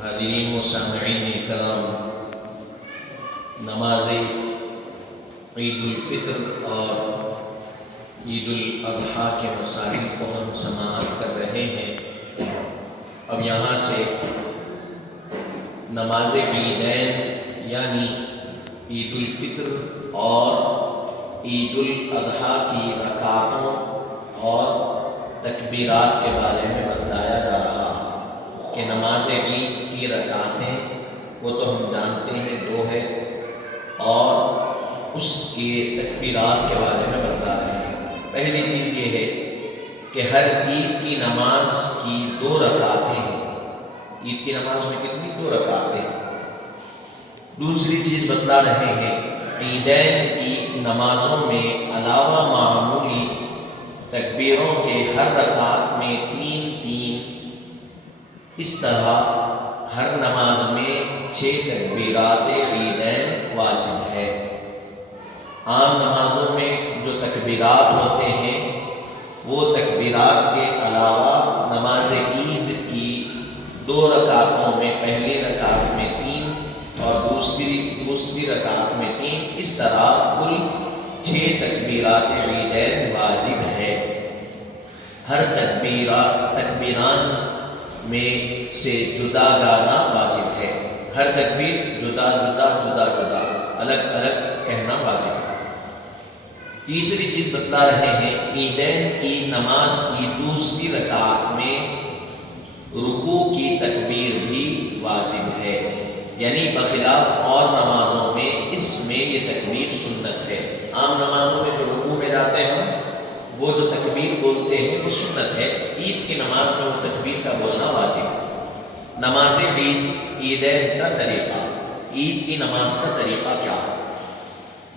حاضرین و سامعین کرام، نماز عید الفطر اور عید الاضحیٰ کے مسائل کو ہم سماعت کر رہے ہیں۔ اب یہاں سے نماز عیدین یعنی عید الفطر اور عید الاضحیٰ کی رکعتوں اور تکبیرات کے بارے میں بتلایا جا رہا کہ نماز عید کی رکعتیں وہ تو ہم جانتے ہیں 2 ہے، اور اس کے تکبیرات کے بارے میں بتلا رہے ہیں۔ پہلی چیز یہ ہے کہ ہر عید کی نماز کی 2 رکعتیں ہیں۔ عید کی نماز میں کتنی 2 رکعتیں؟ دوسری چیز بتلا رہے ہیں، عیدین کی نمازوں میں علاوہ معمولی تکبیروں کے ہر رکعت میں 3 اس طرح ہر نماز میں 6 تکبیرات عیدین واجب ہے۔ عام نمازوں میں جو تکبیرات ہوتے ہیں وہ تکبیرات کے علاوہ نماز عید کی 2 رکعتوں میں پہلی رکعت میں 3 اور دوسری رکعت میں 3، اس طرح کل 6 تکبیرات عیدین واجب ہے۔ ہر تکبیران میں سے جدا گانا واجب ہے۔ ہر تکبیر جدا الگ الگ کہنا واجب ہے۔ تیسری چیز بتلا رہے ہیں، عیدین کی نماز کی دوسری رکعت میں رکوع کی تکبیر بھی واجب ہے، یعنی بخلاف اور نمازوں میں اس میں یہ تکبیر سنت ہے۔ عام نمازوں میں جو رکوع میں جاتے ہیں وہ جو تکبیر بولتے ہیں وہ سنت ہے، عید کی نماز میں وہ تکبیر کا بولنا واجب ہے۔ نماز عیدین کا طریقہ، عید کی نماز کا طریقہ کیا ہے؟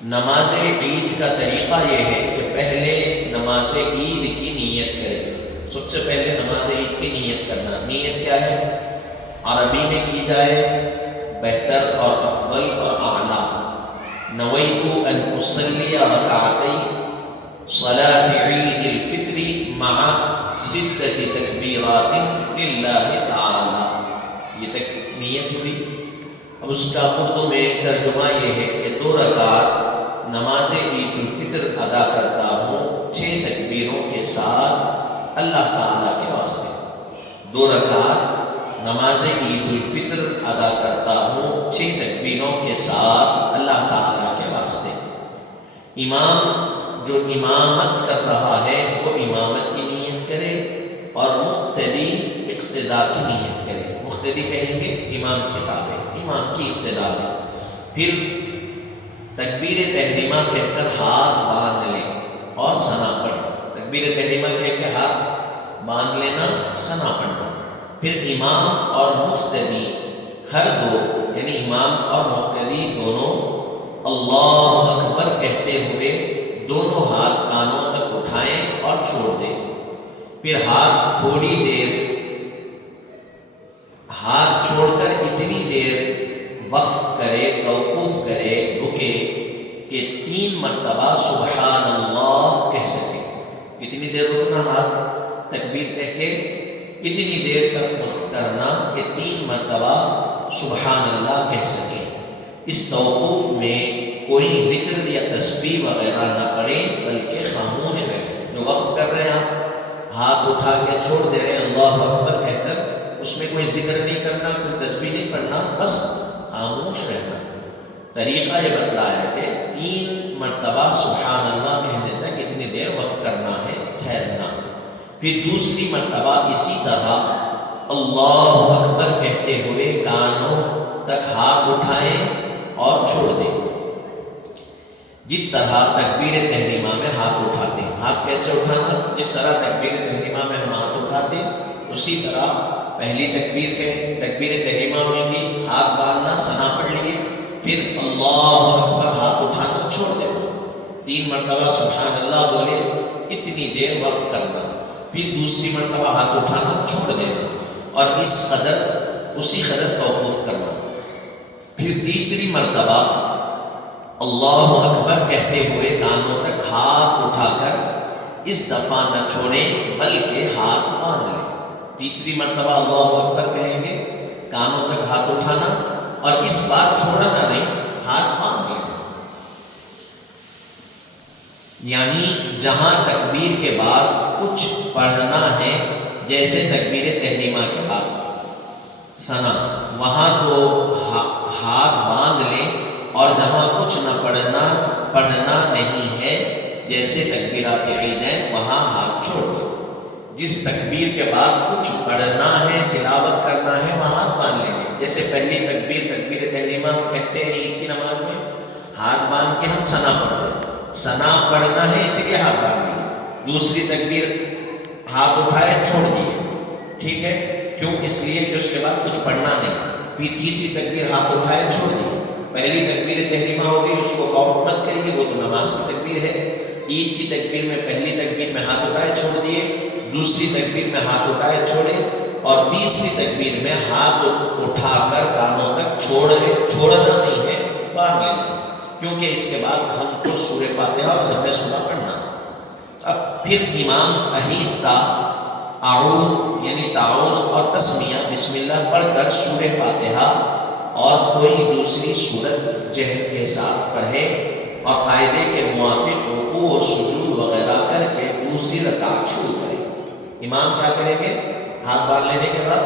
نماز عید کا طریقہ یہ ہے کہ پہلے نماز عید کی نیت کرے۔ سب سے پہلے نماز عید کی نیت کرنا۔ نیت کیا ہے؟ عربی میں کی جائے، بہتر اور افضل اور اعلیٰ۔ نویت ان اصلی رکعتي صلاة عید الفطر مع 6 تکبیرات للہ تعالی۔ یہ نیت ہوئی۔ اب اس کا اردو میں ترجمہ یہ ہے کہ 2 رکعت نماز عید الفطر ادا کرتا ہوں 6 تکبیروں کے ساتھ اللہ تعالیٰ کے واسطے۔ 2 رکعت نماز عید الفطر ادا کرتا ہوں 6 تکبیروں کے ساتھ اللہ تعالیٰ کے واسطے۔ امام جو امامت کر رہا ہے وہ امامت کی نیت کرے اور مقتدی اقتداء کی نیت کرے۔ مقتدی کہیں گے امام کے تابع، امام کی اقتداء میں۔ پھر تکبیر تحریمہ کہہ کر ہاتھ باندھ لیں اور ثنا پڑھیں۔ تکبیر تحریمہ کہہ کے ہاتھ باندھ لینا، ثنا پڑھنا۔ پھر امام اور مقتدی ہر 2 یعنی امام اور مقتدی دونوں اللہ اکبر کہتے ہوئے دونوں ہاتھ کانوں تک اٹھائیں اور چھوڑ دیں۔ پھر ہاتھ تھوڑی دیر ہاتھ چھوڑ کر اتنی دیر وقف کرے، توقف کرے، رکے کہ 3 مرتبہ سبحان اللہ کہہ سکے۔ کتنی دیر رکنا؟ ہاتھ تکبیر کہہ کے اتنی دیر تک وقف کرنا کہ 3 مرتبہ سبحان اللہ کہہ سکے۔ اس توقف میں کوئی ذکر یا تسبیح وغیرہ نہ پڑے بلکہ خاموش رہے۔ جو وقف کر رہے ہیں آپ، ہاتھ اٹھا کے چھوڑ دے رہے ہیں اللہ اکبر کہہ کر، اس میں کوئی ذکر نہیں کرنا، کوئی تسبیح نہیں پڑھنا، بس خاموش رہنا۔ طریقہ یہ بتلایا ہے کہ 3 مرتبہ سبحان اللہ کہنے تک اتنی دیر وقف کرنا ہے، ٹھہرنا۔ پھر دوسری مرتبہ اسی طرح اللہ اکبر کہتے ہوئے کانوں تک ہاتھ اٹھائیں اور چھوڑ دیں، جس طرح تکبیر تحریمہ میں ہاتھ اٹھاتے ہیں۔ ہاتھ کیسے اٹھانا؟ جس طرح تکبیر تحریمہ میں ہم ہاتھ اٹھاتے ہیں اسی طرح پہلی تکبیر تحریمہ ہوئی گی، ہاتھ باندھنا، ثنا پڑھ لیے، پھر اللہ اکبر ہاتھ اٹھانا، چھوڑ دینا، 3 مرتبہ سبحان اللہ بولے، اتنی دیر وقف کرنا، پھر دوسری مرتبہ ہاتھ اٹھانا، چھوڑ دینا، اور اسی قدر توقف کرنا۔ پھر تیسری مرتبہ اللہ اکبر کہتے ہوئے کانوں تک ہاتھ اٹھا کر اس دفعہ نہ چھوڑیں بلکہ ہاتھ باندھ لیں۔ تیسری مرتبہ اللہ اکبر کہیں گے، کانوں تک ہاتھ اٹھانا، اور اس بار چھوڑنا نہیں، ہاتھ باندھ لینا، یعنی جہاں تکبیر کے بعد کچھ پڑھنا ہے، جیسے تکبیر تحریمہ کے بعد ثنا، وہاں تو ہاتھ باندھ لیں، اور جہاں کچھ نہ پڑھنا نہیں ہے، جیسے تکبیرات عیدین، وہاں ہاتھ چھوڑ دیں۔ جس تکبیر کے بعد کچھ پڑھنا ہے، تلاوت کرنا ہے، وہاں ہاتھ باندھ لیں گے، جیسے پہلی تکبیر تحریمہ ہم کہتے ہیں عید کی نماز میں، ہاتھ باندھ کے ہم ثنا پڑھتے ہیں، ثنا پڑھنا ہے اسی لیے ہاتھ باندھ لیے۔ دوسری تکبیر ہاتھ اٹھائے چھوڑ دیے، ٹھیک ہے، کیوں؟ اس لیے کہ اس کے بعد کچھ پڑھنا نہیں۔ پھر تیسری تکبیر ہاتھ اٹھائے چھوڑ دیے، پہلی تکبیر تحریمہ ہو گئی، اس کو کاؤنٹ مت کریے، وہ تو نماز کی تکبیر ہے۔ عید کی تکبیر میں پہلی تکبیر میں ہاتھ اٹھائے چھوڑ دیے، دوسری تکبیر میں ہاتھ اٹھائے چھوڑے، اور تیسری تکبیر میں ہاتھ اٹھا کر کانوں تک چھوڑنا نہیں ہے، باندھ لینا، کیونکہ اس کے بعد ہم کو سورہ فاتحہ اور ضم سورہ پڑھنا۔ اب پھر امام آہستہ اعوذ یعنی تعوذ اور تسمیہ بسم اللہ پڑھ کر سورہ فاتحہ اور کوئی دوسری سورت جہر کے ساتھ پڑھے، اور قاعدے کے موافق رکوع و سجود وغیرہ کر کے دوسری رکعت شروع کرے۔ امام کیا کریں گے؟ ہاتھ باندھ لینے کے بعد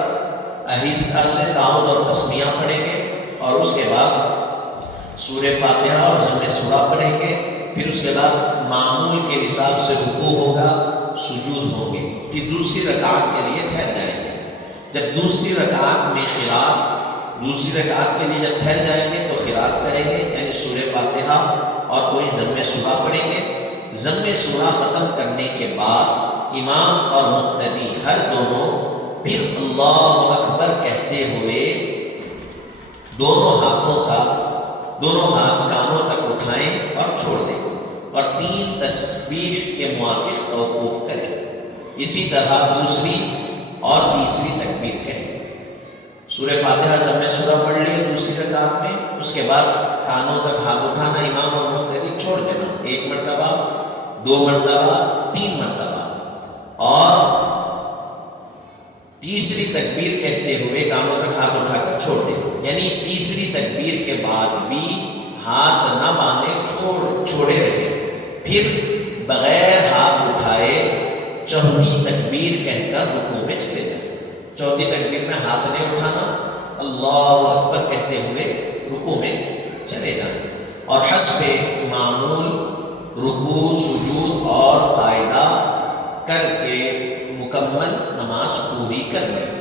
آہستہ سے تعوذ اور تسمیہ پڑھیں گے، اور اس کے بعد سورہ فاتحہ اور ضم سورہ پڑھیں گے، پھر اس کے بعد معمول کے حساب سے رکوع ہوگا، سجود ہوں گے، پھر دوسری رکعت کے لیے ٹھہر جائیں گے۔ جب دوسری رکعت کے لیے جب ٹھہر جائیں گے تو قرات کریں گے، یعنی سورہ فاتحہ اور کوئی ضم سورہ پڑھیں گے۔ ضم سورہ ختم کرنے کے بعد امام اور مقتدی ہر دونوں پھر اللہ اکبر کہتے ہوئے دونوں ہاتھ کانوں تک اٹھائیں اور چھوڑ دیں، اور 3 تسبیح کے موافق توقف کریں۔ اسی طرح دوسری اور تیسری تکبیر کہیں۔ سورہ فاتحہ ضم سورہ پڑھ لیے دوسری رکعت میں، اس کے بعد کانوں تک ہاتھ اٹھانا، امام اور مقتدی چھوڑ دینا، 1 مرتبہ، 2 مرتبہ، 3 مرتبہ، اور تیسری تکبیر کہتے ہوئے کانوں تک ہاتھ اٹھا کر چھوڑ دیں، یعنی تیسری تکبیر کے بعد بھی ہاتھ نہ باندھے، چھوڑے رہے، پھر بغیر ہاتھ اٹھائے چوتھی تکبیر کہہ کر رکوع میں چلے جائیں۔ چوتھی تکبیر میں ہاتھ نہیں اٹھانا، اللہ اکبر کہتے ہوئے رکوع میں چلے جائیں، اور حسب معمول رکوع، سجود اور قاعدہ کر کے مکمل نماز پوری کر لیں۔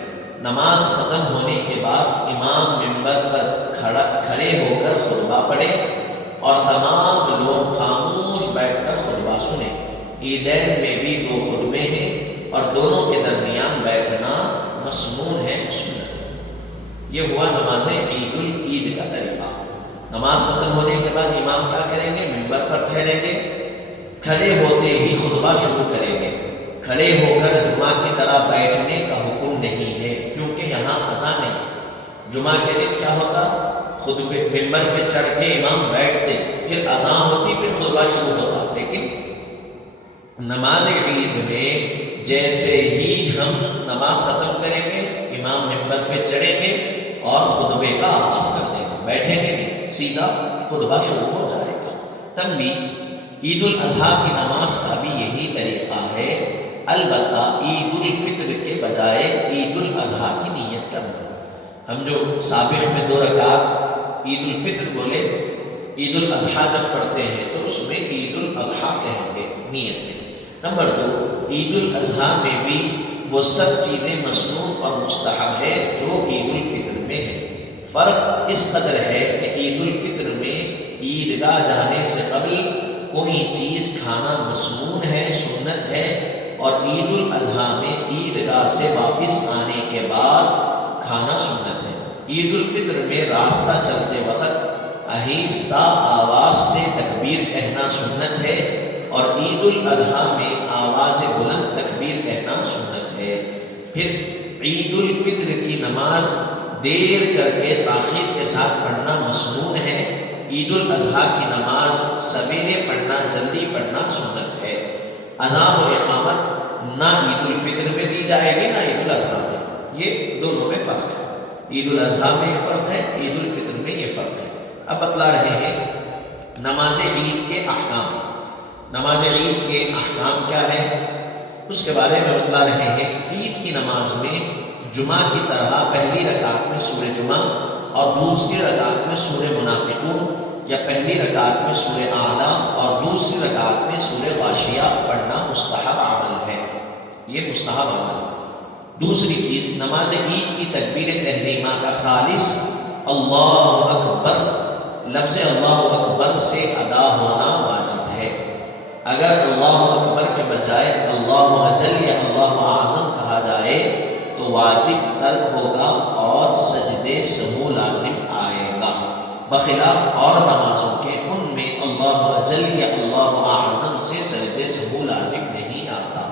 نماز ختم ہونے کے بعد امام منبر پر کھڑے ہو کر خطبہ پڑھے، اور تمام لوگ خاموش بیٹھ کر خطبہ سنیں۔ عیدین میں بھی 2 خطبے ہیں، اور دونوں کے درمیان بیٹھنا مسنون ہے، سنت ہے۔ یہ ہوا نماز عید کا طریقہ۔ نماز ختم ہونے کے بعد امام کیا کریں گے؟ منبر پر ٹھہریں گے، کھڑے ہوتے ہی خطبہ شروع کریں گے۔ کھڑے ہو کر جمعہ کی طرح بیٹھنے کا حکم نہیں ہے، کیونکہ یہاں اذان ہے۔ جمعہ کے دن کیا ہوتا؟ خطبے منبر پہ چڑھ کے امام بیٹھتے، پھر اذان ہوتی، پھر خطبہ شروع ہوتا، لیکن نماز عید میں جیسے ہی ہم نماز ختم کریں گے، امام منبر پہ چڑھیں گے اور خطبے کا آغاز کر دیں گے، بیٹھیں گے نہیں، سیدھا خطبہ شروع ہو جائے گا۔ تب بھی عید الاضحیٰ کی نماز کا بھی یہی طریقہ ہے، البتہ عید الفطر کے بجائے عید الاضحیٰ کی نیت کرنا۔ ہم جو سابق میں 2 رکعت عید الفطر بولے، عید الاضحیٰ جب پڑھتے ہیں تو اس میں عید الاضحیٰ کہیں گے نیت میں۔ نمبر 2، عید الاضحیٰ میں بھی وہ سب چیزیں مسنون اور مستحب ہے جو عید الفطر میں ہے۔ فرق اس قدر ہے کہ عید الفطر میں عیدگاہ جانے سے قبل کوئی چیز کھانا مسنون ہے، سنت ہے، اور عید الاضحیٰ میں عیدگاہ سے واپس آنے کے بعد کھانا سنت ہے۔ عید الفطر میں راستہ چلتے وقت آہستہ آواز سے تکبیر کہنا سنت ہے، اور عید الاضحیٰ میں آواز بلند تکبیر کہنا سنت ہے۔ پھر عید الفطر کی نماز دیر کر کے تاخیر کے ساتھ پڑھنا مسنون ہے، عید الاضحیٰ کی نماز سویرے پڑھنا، جلدی پڑھنا سنت ہے۔ اذان و اقامت نہ عید الفطر میں دی جائے گی نہ عید الاضحیٰ میں، یہ دونوں میں فرق ہے۔ عید الاضحیٰ میں یہ فرق ہے، عید الفطر میں یہ فرق ہے۔ اب بتلا رہے ہیں نماز عید کے احکام۔ نماز عید کے احکام کیا ہے اس کے بارے میں بتلا رہے ہیں۔ عید کی نماز میں جمعہ کی طرح پہلی رکعت میں سورہ جمعہ اور دوسری رکعت میں سورہ منافقون، یا پہلی رکعت میں سورہ اعلیٰ اور دوسری رکعت میں سورہ غاشیہ پڑھنا مستحب عمل ہے، یہ مستحب عمل ہے۔ دوسری چیز، نماز عید کی تکبیر تحریمہ کا خالص اللہ اکبر، لفظ اللہ اکبر سے ادا ہونا واجب ہے۔ اگر اللہ اکبر کے بجائے اللہ اجل یا اللہ اعظم کہا جائے تو واجب ترک ہوگا اور سجدے سہو لازم آئے گا، بخلاف اور نمازوں کے ان میں اللہ اجل یا اللہ اعظم سے سجدے سہو لازم نہیں آتا۔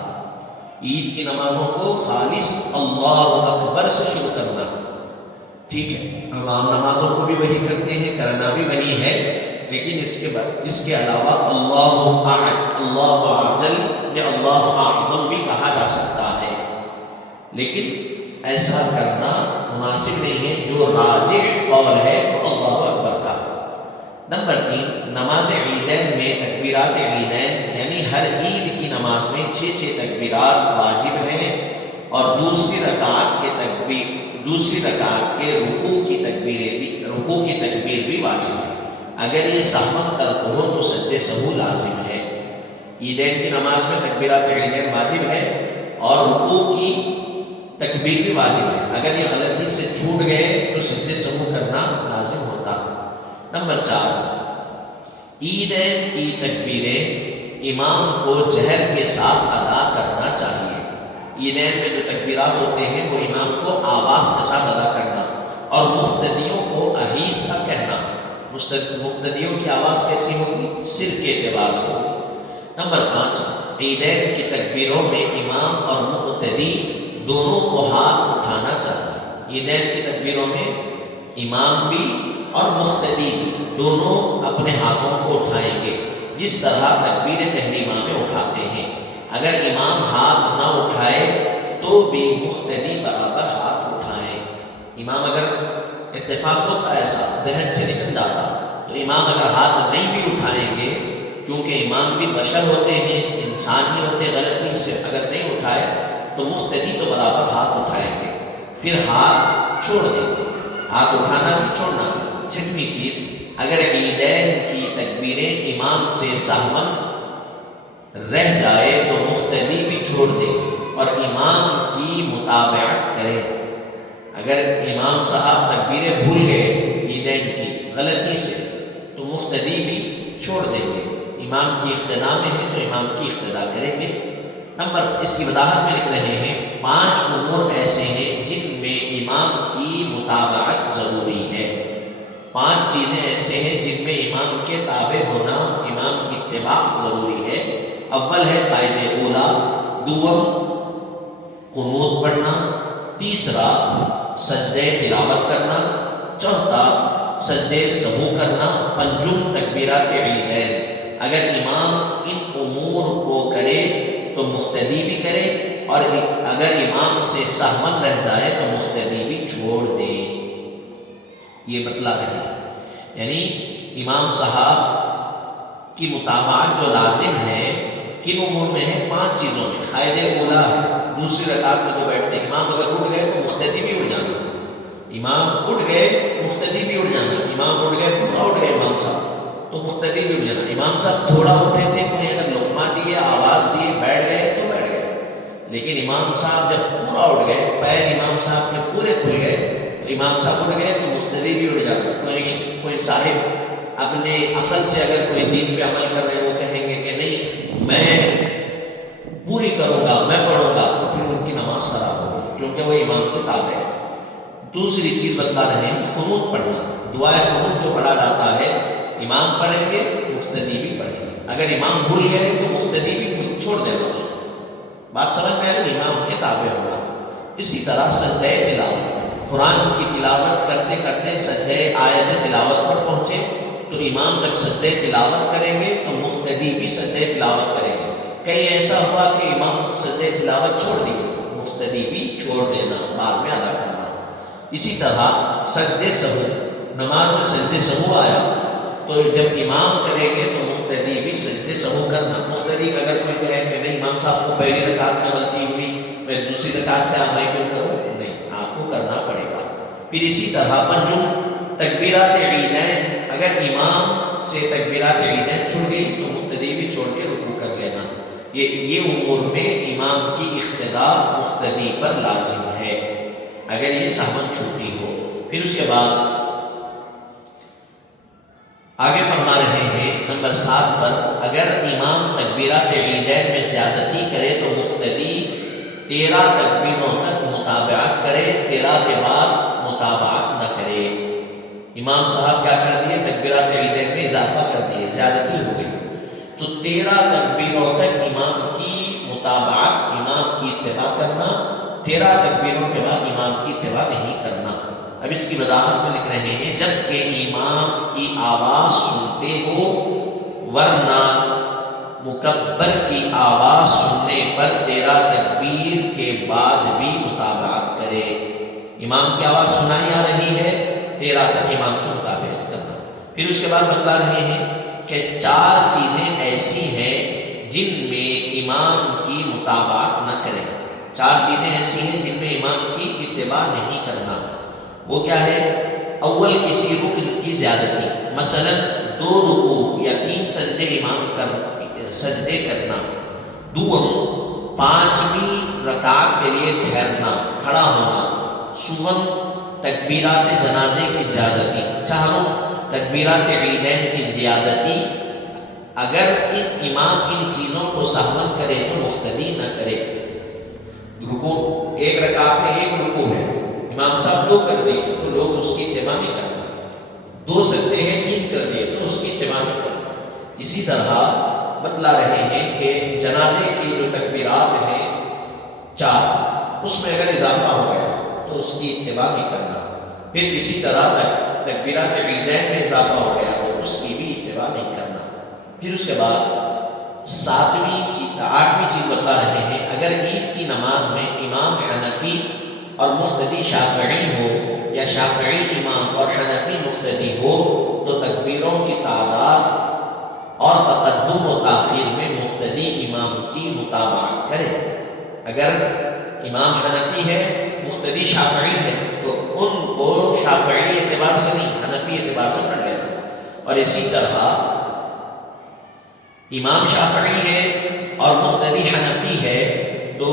عید کی نمازوں کو خالص اللہ اکبر سے شروع کرنا، ٹھیک ہے، عام نمازوں کو بھی وہی کرتے ہیں، کرنا بھی وہی ہے، لیکن اس کے علاوہ اللہ اجل یا اللہ اعظم بھی کہا جا سکتا ہے، لیکن ایسا کرنا مناسب نہیں ہے۔ جو راجح قول ہے وہ اللہ اکبر کا۔ نمبر 3، نماز عیدین میں تکبیرات عیدین، یعنی ہر عید کی نماز میں 6 تکبیرات واجب ہیں، اور دوسری رکعت کے رکوع کی تکبیر بھی واجب ہے۔ اگر یہ سہمن ترک ہو تو سجدے سہو لازم ہے۔ عیدین کی نماز میں تکبیرات عیدین واجب ہے اور رکوع کی تکبیر بھی واجب ہے، اگر یہ غلطی سے چھوٹ گئے تو سجدے سہو کرنا لازم ہوتا۔ نمبر 4، عیدین کی تکبیریں امام کو جہر کے ساتھ ادا کرنا چاہیے۔ عیدین میں جو تکبیرات ہوتے ہیں وہ امام کو آواز کے ساتھ ادا کرنا، اور مقتدیوں کو آہستہ کہنا۔ مقتدیوں کی آواز کیسی ہوگی؟ سر کے اعتبار سے ہوگی۔ نمبر 5، عیدین کی تکبیروں میں امام اور مقتدی دونوں کو ہاتھ اٹھانا چاہیے۔ عیدین کی تکبیروں میں امام بھی اور مقتدی بھی دونوں اپنے ہاتھوں کو اٹھائیں گے، جس طرح تکبیر تحریمہ میں اٹھاتے ہیں۔ اگر امام ہاتھ نہ اٹھائے تو بھی مقتدی برابر ہاتھ اٹھائیں۔ امام اگر اتفاق ہوتا ہے، ایسا ذہن سے نکل جاتا تو امام اگر ہاتھ نہیں بھی اٹھائیں گے، کیونکہ امام بھی بشر ہوتے ہیں، انسان ہی ہوتے، غلطی سے اگر نہیں اٹھائے تو مقتدی تو برابر ہاتھ اٹھائیں گے، پھر ہاتھ چھوڑ دیں گے۔ ہاتھ اٹھانا بھی چھوڑنا بھی۔ 6ویں چیز، اگر عیدین کی تکبیریں امام سے سہمن رہ جائے تو مقتدی بھی چھوڑ دے اور امام کی متابعت کرے۔ اگر امام صاحب تکبیریں بھول گئے عیدین کی غلطی سے تو مقتدی بھی چھوڑ دیں گے، امام کی اقتداء میں ہے تو امام کی اقتداء کریں گے۔ اس کی وضاحت میں لکھ رہے ہیں 5 امور ایسے ہیں جن میں امام کی متابعت ضروری ہے۔ 5 چیزیں ایسے ہیں جن میں امام کے تابع ہونا، امام کی اتباع ضروری ہے۔ اول ہے قائد اولا، دوم قنوت پڑھنا، تیسرا سجدے تلاوت کرنا، چوتھا سجدے سہو کرنا، پنجم تکبیرات عیدین۔ اگر امام ان امور کو کرے تو مقتدی بھی کرے، اور اگر امام سے سہمن رہ جائے تو مقتدی بھی چھوڑ دے۔ یہ بتلا رہے ہیں، یعنی امام صاحب کی متابعت جو لازم ہے کن امور میں ہے؟ 5 چیزوں میں۔ قائد اولا ہے، دوسری رکعت میں جو بیٹھتے ہیں، امام اگر اٹھ گئے تو مقتدی بھی اٹھ جانا، امام اٹھ گئے مقتدی بھی اٹھ جانا، امام اٹھ گئے پورا اٹھ گئے امام صاحب تو مقتدی بھی اٹھ جانا۔ امام صاحب تھوڑا اٹھے تھے، کوئی اگر لقمہ دیے، آواز دیے، بیٹھ گئے تو بیٹھ گئے، لیکن امام صاحب جب پورا اٹھ گئے، پیر امام صاحب کے پورے کھل گئے تو امام صاحب اٹھ گئے تو مقتدی بھی اٹھ جاتا۔ کوئی صاحب اپنے عقل سے اگر کوئی دین پہ عمل کر رہے ہیں، وہ کہیں گے کہ نہیں میں پوری کروں گا، میں پڑھوں گا، تو پھر ان کی نماز خراب ہوگی، کیونکہ وہ امام کے تابع ہے۔ دوسری چیز بتلا رہے ہیں قنوت پڑھنا۔ دعائے قنوت جو پڑھا جاتا ہے، امام پڑھیں گے مقتدی بھی پڑھیں گے، اگر امام بھول گئے تو مقتدی بھی چھوڑ دینا اس کو۔ بات سمجھ میں آئے، امام کے تابع ہوگا۔ اسی طرح سجدہ تلاوت، قرآن کی تلاوت کرتے کرتے سجدہ آیت تلاوت پر پہنچے تو امام جب سجدہ تلاوت کریں گے تو مقتدی بھی سجدہ تلاوت کریں گے۔ کہیں ایسا ہوا کہ امام سجدہ تلاوت چھوڑ دیے، مقتدی بھی چھوڑ دینا، بعد میں ادا کرنا۔ اسی طرح سجدے سہو، نماز میں سجدے سہو آیا تو جب امام کریں گے تو مقتدی بھی سجدے سہو کرنا۔ مقتدی اگر کوئی کہے کہ نہیں امام صاحب کو پہلی رکعت میں غلطی ہوئی، میں دوسری رکعت سے آپ میں کیوں کروں، نہیں، آپ کو کرنا پڑے گا۔ پھر اسی طرح پنجم تکبیرات عیدین، اگر امام سے تکبیرات عیدین چھوٹ گئی تو مقتدی بھی چھوڑ کے رکوع کر لینا۔ یہ امور میں امام کی اقتداء مقتدی پر لازم ہے اگر یہ سہون چھوٹی ہو۔ پھر اس کے بعد آگے فرما رہے ہیں نمبر 7 پر، اگر امام تکبیرات عیدین میں زیادتی کرے تو مقتدی 13 تکبیروں تک متابعت کرے، 13 کے بعد متابعت نہ کرے۔ امام صاحب کیا کر دیے، تکبیرات عیدین میں اضافہ کر دیے، زیادتی ہو گئی، تو 13 تکبیروں تک امام کی متابعت، امام کی اتباع کرنا، 13 تکبیروں کے بعد امام کی اتباع نہیں کرنا۔ اب اس کی وضاحت میں لکھ رہے ہیں، جب کہ امام کی آواز سنتے ہو، ورنہ مکبر کی آواز سننے پر 13 تکبیر کے بعد بھی متابعت کرے۔ امام کی آواز سنائی آ رہی ہے، 13 تک امام کی مطابقت کرنا۔ پھر اس کے بعد بتلا رہے ہیں کہ 4 چیزیں ایسی ہیں جن میں امام کی متابعت نہ کریں۔ 4 چیزیں ایسی ہیں جن میں امام کی اتباع نہیں کرنا۔ وہ کیا ہے؟ اول، کسی رکن کی زیادتی، مثلا 2 رکوع یا 3 سجدے سجدے کرنا۔ دوم، 5ویں رکعت کے لیے ٹھہرنا، کھڑا ہونا۔ سوم، تکبیرات جنازے کی زیادتی۔ چاروں، تکبیرات عیدین کی زیادتی۔ اگر امام ان چیزوں کو سہون کرے تو مقتدی نہ کرے۔ رکوع، ایک رکعت میں 1 رکوع ہے، امام صاحب 2 کر دیے تو لوگ اس کی اتباع نہیں کرنا۔ 2 سجدے ہیں، 3 کر دیے تو اس کی اتباع نہیں کرنا۔ اسی طرح بتلا رہے ہیں کہ جنازے کی جو تکبیرات ہیں 4، اس میں اگر اضافہ ہو گیا تو اس کی اتباع نہیں کرنا۔ پھر اسی طرح تکبیرات عیدین میں اضافہ ہو گیا تو اس کی بھی اتباع نہیں کرنا۔ پھر اس کے بعد 8ویں چیز بتا رہے ہیں، اگر عید کی نماز میں امام حنفی اور مقتدی شافعی ہو، یا شافعی امام اور حنفی مقتدی ہو، تو تکبیروں کی تعداد اور تقدم و تاخیر میں مقتدی امام کی متابعت کرے۔ اگر امام حنفی ہے، مقتدی شافعی ہے، تو ان کو شافعی اعتبار سے نہیں، حنفی اعتبار سے پڑھ لینا۔ اور اسی طرح امام شافعی ہے اور مقتدی حنفی ہے تو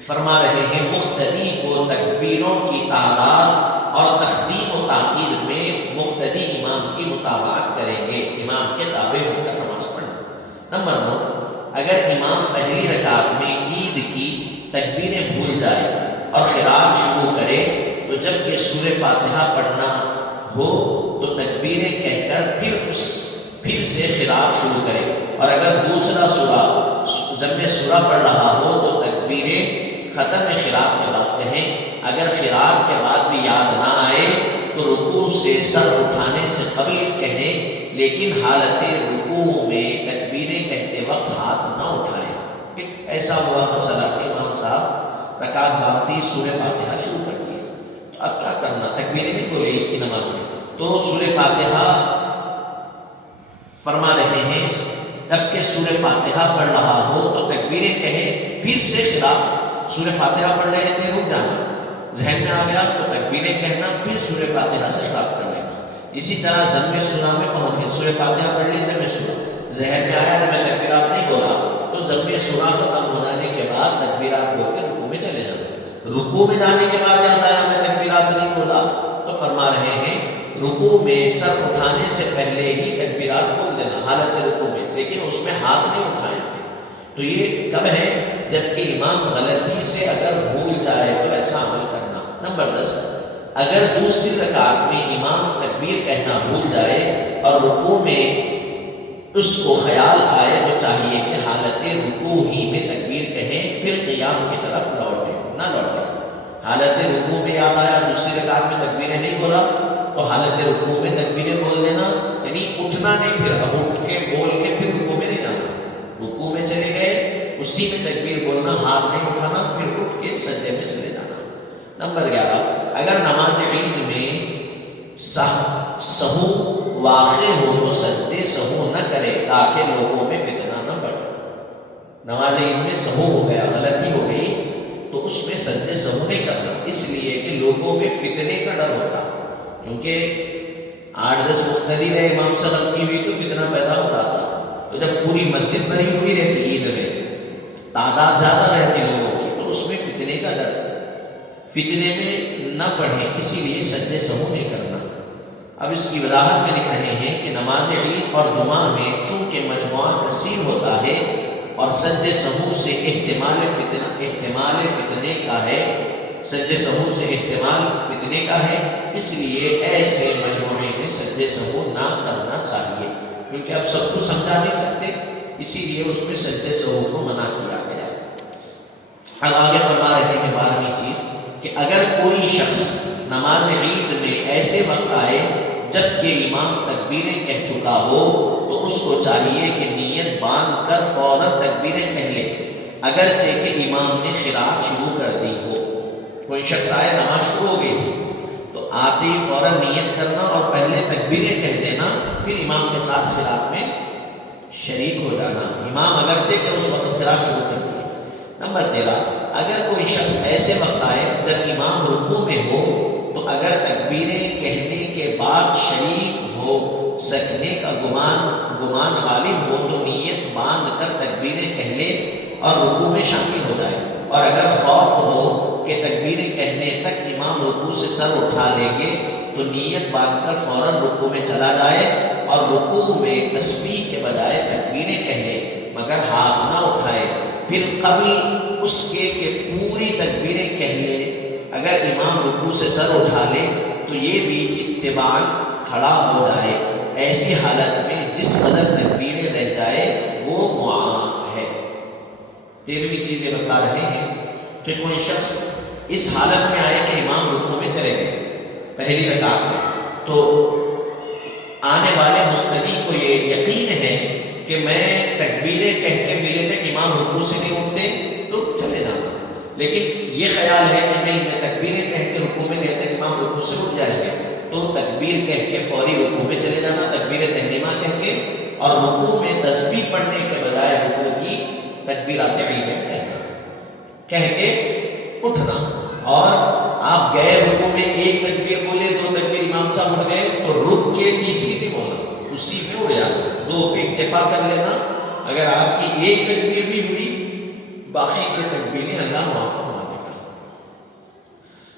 فرما رہے ہیں مقتدی کو تکبیروں کی تعداد اور تقدیم و تاخیر میں مقتدی امام کی متابعت کریں گے، امام کے تابع ہو کر نماز پڑھنا۔ نمبر 9، اگر امام پہلی رکعت میں عید کی تکبیریں بھول جائے اور خراج شروع کرے تو جب کہ سورہ فاتحہ پڑھنا ہو تو تکبیریں کہہ کر پھر سے خراج شروع کرے، اور اگر دوسرا سورہ ضم سورہ پڑھ رہا ہو تو تکبیریں ختم خراج کے بعد کہیں۔ اگر خراج کے بعد بھی یاد نہ آئے تو رکوع سے سر اٹھانے سے قبل کہیں، لیکن حالت رکوع میں تکبیریں کہتے وقت ہاتھ نہ اٹھائیں۔ ایک ایسا ہوا مسئلہ کہ امام صاحب رکعت باندھی سورہ فاتحہ شروع کر دیے، تو اب کیا کرنا؟ تکبیریں نہیں بولے عید کی نماز میں، تو سورہ فاتحہ فرما رہے ہیں جب کہ سورہ فاتحہ پڑھ رہا ہو تو تکبیریں کہیں، پھر سے خلاف سورہ فاتحہ پڑھ رہے تھے، رک جانا، ذہن میں آ گیا تو تکبیریں کہنا، پھر سورہ فاتحہ سے خلاف کر لینا۔ اسی طرح ضم سورہ میں پہنچ گئے، سورہ فاتحہ پڑھ لی، ضم سورہ ذہن میں آیا تو میں تکبیرات نہیں بولا، تو ضم سورہ ختم ہو جانے کے بعد تکبیرات بول کے رکوع میں چلے جانا۔ رکوع میں جانے کے بعد یاد آیا میں تکبیرات نہیں بولا، تو فرما رہے ہیں رکوع میں سر اٹھانے سے پہلے ہی تکبیرات بول دینا حالت رکوع میں، لیکن اس میں ہاتھ نہیں اٹھائیں گے۔ تو یہ کب ہے؟ جبکہ امام غلطی سے اگر بھول جائے تو ایسا عمل کرنا۔ نمبر 10، اگر دوسری رکعت میں امام تکبیر کہنا بھول جائے اور رکوع میں اس کو خیال آئے تو چاہیے کہ حالت رکوع ہی میں تکبیر کہیں، پھر قیام کی طرف نہ لوٹے۔ حالت رکوع میں یاد آیا دوسری رکعت میں تکبیریں نہیں بولا تو حالت رکوع میں تکبیریں بول دینا، یعنی اٹھنا نہیں، پھر اب اٹھ کے بول کے پھر رکوع میں نہیں جانا۔ رکوع میں چلے گئے، اسی میں تکبیر بولنا، ہاتھ نہیں اٹھانا، پھر اٹھ کے سجدے میں چلے جانا۔ نمبر 11، اگر نماز عید میں سہو واقع ہو تو سجدے سہو نہ کرے تاکہ لوگوں میں فتنہ نہ بڑھے۔ نماز عید میں سہو ہو گیا، غلطی ہو گئی، تو اس میں سجدے سہو نہیں کرنا، اس لیے کہ لوگوں میں فتنے کا ڈر ہوتا، کیونکہ 8-10 مقتدی رہے، امام سے غلطی ہوئی تو فتنہ پیدا ہو جاتا۔ تو جب پوری مسجد بھری ہوئی رہتی عید میں، تعداد زیادہ رہتی لوگوں کی، تو اس میں فتنے کا ڈر، فتنے میں نہ پڑھیں، اسی لیے سجدے سہو نہیں کرنا۔ اب اس کی وضاحت میں لکھ رہے ہیں کہ نماز عید اور جمعہ میں چونکہ مجموعہ کثیر ہوتا ہے اور سجدے سہو سے احتمال فتنے کا ہے، سجدے سہو سے احتمال فتنے کا ہے، اس لیے ایسے مجموعے میں سجدے سہو نہ کرنا چاہیے، کیونکہ اب سب کو سمجھا نہیں سکتے، اسی لیے اس میں سجدے سہو کو منع کیا گیا۔ اب آگے فرما رہے ہیں 12ویں چیز کہ اگر کوئی شخص نماز عید میں ایسے وقت آئے جب کہ امام تکبیریں کہہ چکا ہو تو اس کو چاہیے کہ نیت باندھ کر فوراً تکبیریں کہہ لے، اگرچہ کہ امام نے قرات شروع کر دی ہو۔ کوئی شخص آئے، نماز شروع ہو گئی تھی، تو آتے ہی فوراً نیت کرنا اور پہلے تکبیریں کہہ دینا، پھر امام کے ساتھ قرات میں شریک ہو جانا، امام اگرچہ کہ اس وقت قرات شروع کر دی ہے۔ نمبر 13، اگر کوئی شخص ایسے وقت آئے جب امام رکوع میں ہو تو اگر تکبیریں کہنے کے بعد شریک ہو سکنے کا گمان غالب ہو تو نیت باندھ کر تکبیریں کہہ لے اور رکوع میں شامل ہو جائے، اور اگر خوف ہو کہ تکبیریں کہنے تک امام رکوع سے سر اٹھا لیں گے تو نیت باندھ کر فوراً رکوع میں چلا جائے اور رکوع میں تسبیح کے بجائے تکبیریں کہہ لے مگر ہاتھ نہ اٹھائے، پھر قبل اس کے کہ پوری تکبیریں کہہ لے۔ اگر امام رکوع سے سر اٹھا لے تو یہ بھی اتباعاً کھڑا ہو جائے، ایسی حالت میں جس قدر تکبیریں رہ جائے وہ معاف ہے۔ 13ویں چیز یہ بتلا رہے ہیں کہ کوئی شخص اس حالت میں آئے کہ امام رکوع میں چلے گئے پہلی رکعت میں، تو آنے والے مقتدی کو یہ یقین ہے کہ میں تکبیریں کہہ کے ملے تک امام رکوع سے نہیں اٹھتے تو چلے جانا، لیکن یہ خیال ہے کہ نہیں میں تکبیریں کہہ کے رکوع میں گئے تک امام رکوع سے اٹھ جائیں گے، تو تکبیر کہہ کے فوری رکوع میں چلے جانا، تکبیر تحریمہ کہہ کے، اور رکوع میں تسبیح پڑھنے کے بجائے رکوع کی تکبیرات عیدیں کہہ کے اٹھنا۔ اور آپ گئے رکوع میں ایک تکبیر بولے، 2 تکبیر امام صاحب اٹھ گئے تو رک کے تیسری نہیں بولنا، اسی میں اڑ جانا، 2 پہ اکتفا کر لینا۔ اگر آپ کی ایک تکبیر بھی ہوئی، باقی کے تکبیریں اللہ معاف فرما دے گا،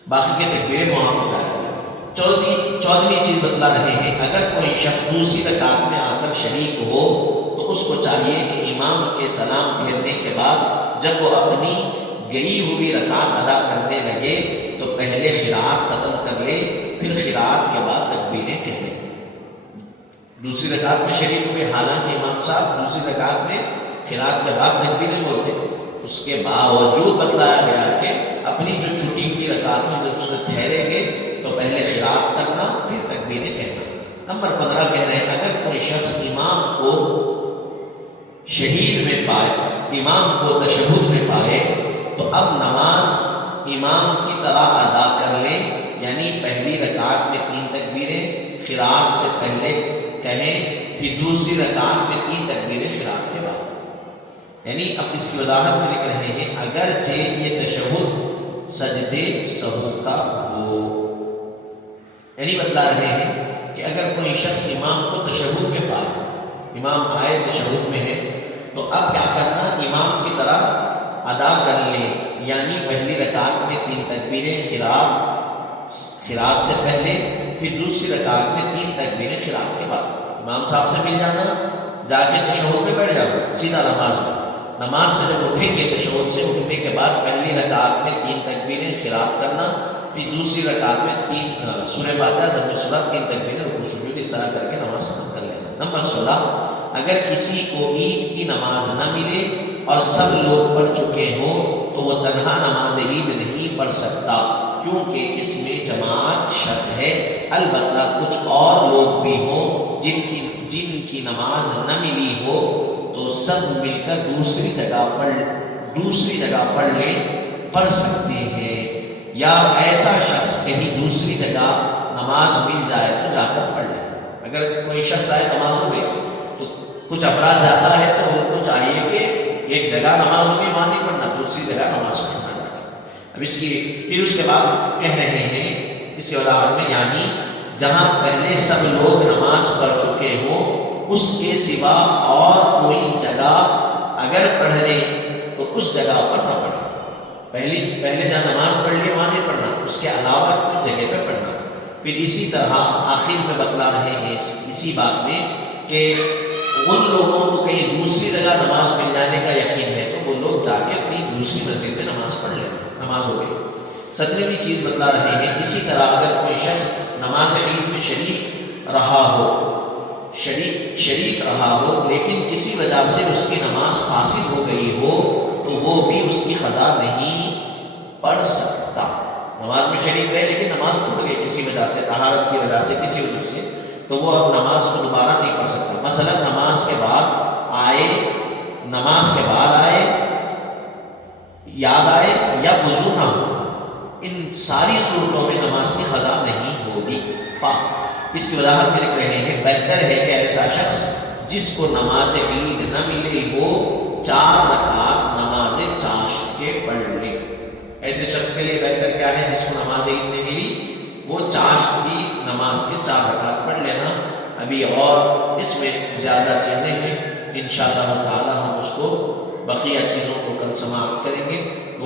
باقی کے تکبیریں معاف ہو جائے گا۔ 14ویں چیز بتلا رہے ہیں، اگر کوئی شخص دوسری رکعت میں آ کر شریک ہو تو اس کو چاہیے کہ امام کے سلام پھیرنے کے بعد جب وہ اپنی گئی ہوئی رکعت ادا کرنے لگے تو پہلے قرات ختم کر لے، پھر قرات کے بعد تکبیریں کہہ لے۔ دوسری رکعت میں شریک ہوئے، حالانکہ امام صاحب دوسری رکعت میں قرات کے بعد تکبیریں بولتے، اس کے باوجود بتلایا گیا کہ اپنی جو چھٹی ہوئی رکعت میں جب اس میں ٹھہریں گے تو پہلے قرات کرنا پھر تکبیریں کہنا۔ نمبر 15 کہہ رہے ہیں، اگر کوئی شخص امام کو شہید میں پائے، امام کو تشہد میں پائے تو اب نماز امام کی طرح ادا کر لے، یعنی پہلی رکعت میں 3 تکبیریں قرات سے پہلے کہیں، پھر دوسری رکعت میں 3 تکبیریں قرات کے بعد، یعنی اب اس کی وضاحت میں لکھ رہے ہیں اگرچہ یہ تشہد سجدے سہو کا ہو، یعنی بتلا رہے ہیں کہ اگر کوئی شخص امام کو تشہد میں پائے، امام آئے تشہد میں ہے تو اب کیا کرنا، امام کی طرح ادا کر لے، یعنی پہلی رکعت میں 3 تکبیریں قرات سے پہلے، پھر دوسری رکعت میں 3 تکبیریں قرات کے بعد، امام صاحب سے مل جانا، جا کے تشہد میں بیٹھ جانا سیدھا نماز میں، نماز سے جب اٹھیں گے تشہد سے اٹھنے کے بعد پہلی رکعت میں 3 تکبیریں قرات کرنا، پھر دوسری رکعت میں 3 سورہ فاتحہ ضم سورہ 3 تکبیریں رکوع سجود، اس طرح کر کے نماز ختم کر لینا۔ نمبر 16، اگر کسی کو عید کی نماز نہ ملے اور سب لوگ پڑھ چکے ہوں تو وہ تنہا نماز عید نہیں پڑھ سکتا، کیونکہ اس میں جماعت شرط ہے، البتہ کچھ اور لوگ بھی ہوں جن کی نماز نہ ملی ہو تو سب مل کر دوسری جگہ پڑھ لیں، پڑھ سکتے ہیں، یا ایسا شخص کہیں دوسری جگہ نماز مل جائے تو جا کر پڑھ لے۔ اگر کوئی شخص آئے نماز ہو گئی تو کچھ افراد زیادہ ہے تو ان کو چاہیے کہ ایک جگہ نماز ہو گئی وہاں نہیں پڑھنا، دوسری جگہ نماز پڑھنا جا کے۔ اب اس کی پھر اس کے بعد کہہ رہے ہیں اس کی وضاحت میں، یعنی جہاں پہلے سب لوگ نماز پڑھ چکے ہوں اس کے سوا اور کوئی جگہ اگر پڑھ لے تو اس جگہ پر نہ پڑھے۔ پہلے جہاں نماز پڑھ لی وہاں نہیں پڑھنا، اس کے علاوہ کوئی جگہ پہ پڑھنا۔ پھر اسی طرح آخر میں بتلا رہے ہیں اسی بات میں کہ ان لوگوں کو کہیں دوسری جگہ نماز مل جانے کا یقین ہے تو وہ لوگ جا کے کہیں دوسری مسجد میں نماز پڑھ لینا، نماز ہو گئی۔ 17ویں چیز بتلا رہے ہیں، اسی طرح اگر کوئی شخص نماز عید میں شریک رہا ہو لیکن کسی وجہ سے اس کی نماز فاسد ہو گئی ہو تو وہ بھی اس کی قضا نہیں پڑھ سکتا۔ نماز میں شریک رہے لیکن نماز ٹوٹ گئی کسی وجہ سے، طہارت کی وجہ سے، کسی وجہ سے، تو وہ اب نماز کو دوبارہ نہیں پڑھ سکتا۔ مثلا نماز کے بعد آئے، یاد آئے یا وضو نہ ہو، ان ساری صورتوں میں نماز کی قضا نہیں ہوگی۔ اس کی وضاحت میں لکھ رہے ہیں، بہتر ہے کہ ایسا شخص جس کو نماز عید نہ ملی ہو 4 رکعت نماز چاشت کے پڑھ لے۔ ایسے شخص کے لیے بہتر کیا ہے؟ جس کو نماز عید نہیں ملی وہ چاشت کی نماز کے 4 رکعت پڑھ لینا۔ ابھی اور اس میں زیادہ چیزیں ہیں، انشاءاللہ تعالی ہم اس کو بقیہ چیزوں کو کل سماعت کریں گے۔